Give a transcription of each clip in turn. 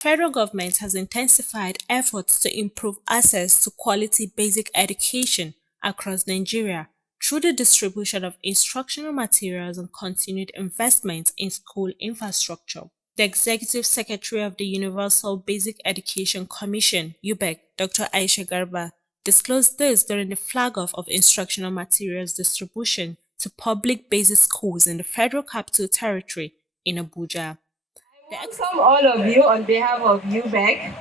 Federal government has intensified efforts to improve access to quality basic education across Nigeria through the distribution of instructional materials and continued investment in school infrastructure. The Executive Secretary of the Universal Basic Education Commission, Ubec, Dr. Aisha Garba, disclosed this during the flag-off of instructional materials distribution to public basic schools in the Federal Capital Territory in Abuja. Welcome all of you on behalf of Ubec,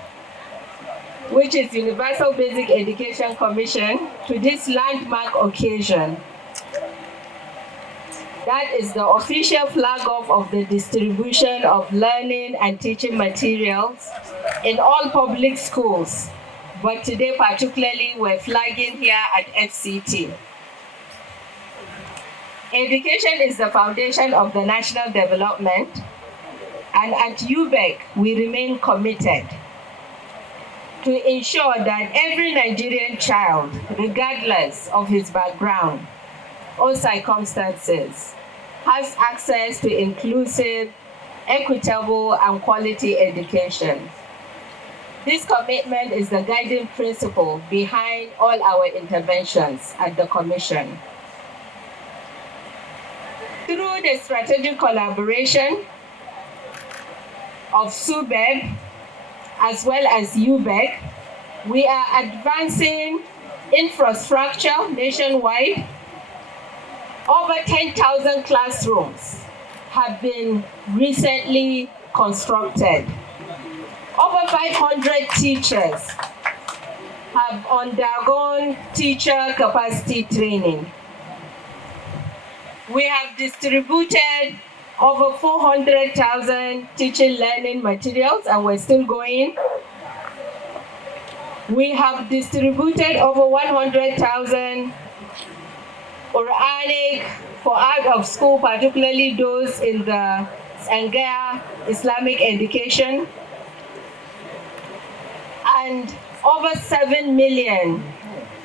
which is Universal Basic Education Commission, to this landmark occasion. That is the official flag-off of the distribution of learning and teaching materials in all public schools. But today particularly we're flagging here at FCT. Education is the foundation of the national development, and at Ubec we remain committed to ensure that every Nigerian child, regardless of his background or circumstances, has access to inclusive, equitable, and quality education. This commitment is the guiding principle behind all our interventions at the Commission. Through the strategic collaboration of SUBEB as well as Ubec, we are advancing infrastructure nationwide. Over 10,000 classrooms have been recently constructed. Over 500 teachers have undergone teacher capacity training. We have distributed over 400,000 teaching learning materials, and we're still going. We have distributed over 100,000 Quranic for out of school, particularly those in the Sangaya Islamic education, and over 7 million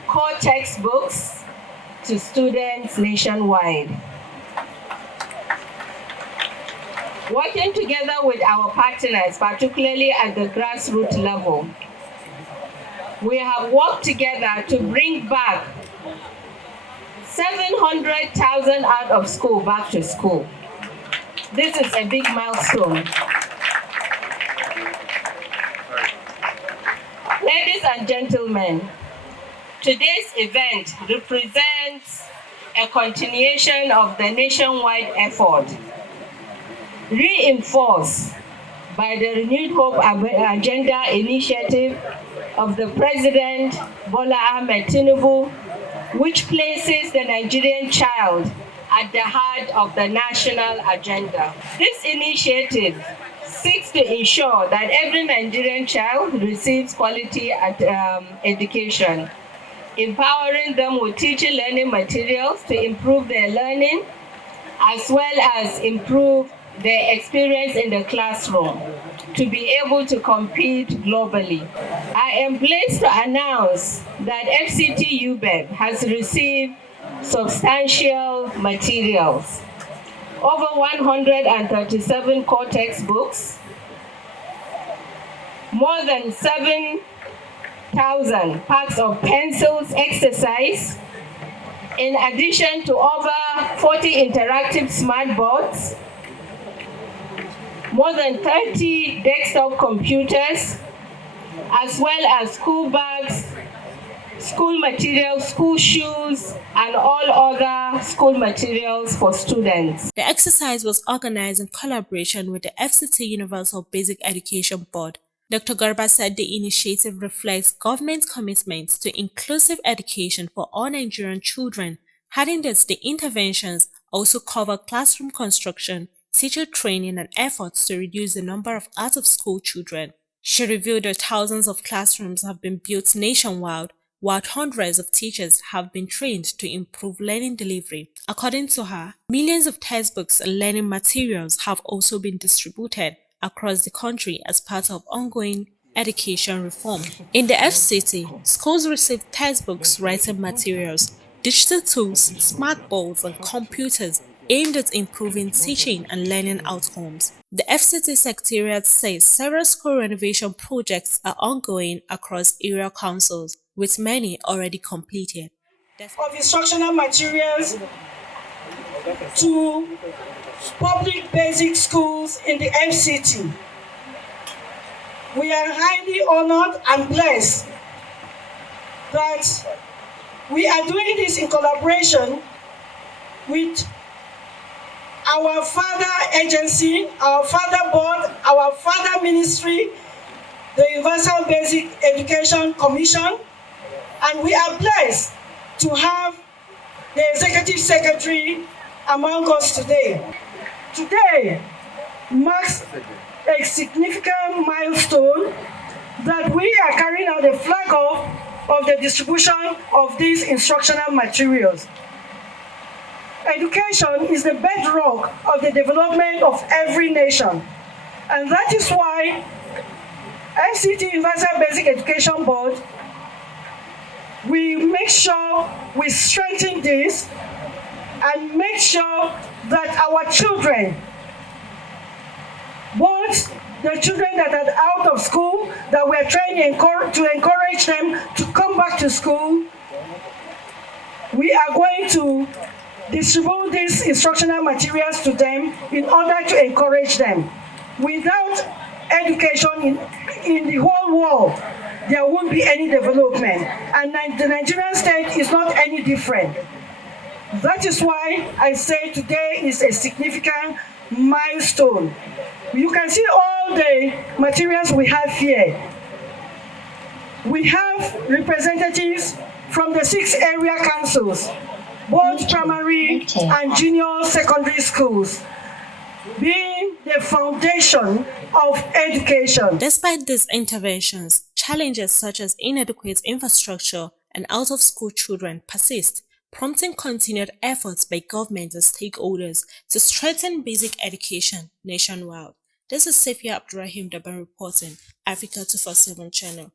core textbooks to students nationwide. Working together with our partners, particularly at the grassroots level, we have worked together to bring back 700,000 out of school back to school. This is a big milestone. Ladies and gentlemen, today's event represents a continuation of the nationwide effort, reinforced by the Renewed Hope Agenda initiative of the President Bola Ahmed Tinubu, which places the Nigerian child at the heart of the national agenda. This initiative seeks to ensure that every Nigerian child receives quality education, empowering them with teaching learning materials to improve their learning, as well as improve their experience in the classroom to be able to compete globally. I am pleased to announce that FCT UBEC has received substantial materials, over 137 core textbooks, more than 7,000 packs of pencils exercise, in addition to over 40 interactive smart boards, more than 30 desktop computers, as well as school bags, school materials, school shoes, and all other school materials for students. The exercise was organized in collaboration with the FCT Universal Basic Education Board. Dr. Garba said the initiative reflects government commitment to inclusive education for all Nigerian children, adding that the interventions also cover classroom construction, teacher training, and efforts to reduce the number of out-of-school children. She revealed that thousands of classrooms have been built nationwide, while hundreds of teachers have been trained to improve learning delivery. According to her, millions of textbooks and learning materials have also been distributed across the country as part of ongoing education reform. In the FCT, schools receive textbooks, writing materials, digital tools, smart boards, and computers aimed at improving teaching and learning outcomes. The FCT Secretariat says several school renovation projects are ongoing across area councils, with many already completed. Of instructional materials to public basic schools in the FCT. We are highly honored and blessed that we are doing this in collaboration with our father agency, our father board, our father ministry, the Universal Basic Education Commission, and we are blessed to have the Executive Secretary among us today. Today marks a significant milestone that we are carrying out the flag of the distribution of these instructional materials. Education is the bedrock of the development of every nation, and that is why FCT Universal Basic Education Board, we make sure we strengthen this and make sure that our children, both the children that are out of school, that we're trying to encourage them to come back to school, we are going to distribute these instructional materials to them in order to encourage them. Without education in the whole world, there won't be any development. And the Nigerian state is not any different. That is why I say today is a significant milestone. You can see all the materials we have here. We have representatives from the 6 area councils, both primary and junior secondary schools, being the foundation of education. Despite these interventions, challenges such as inadequate infrastructure and out of school children persist, prompting continued efforts by government and stakeholders to strengthen basic education nationwide. This is Safia Abdurrahim Daban reporting, Africa 247 channel.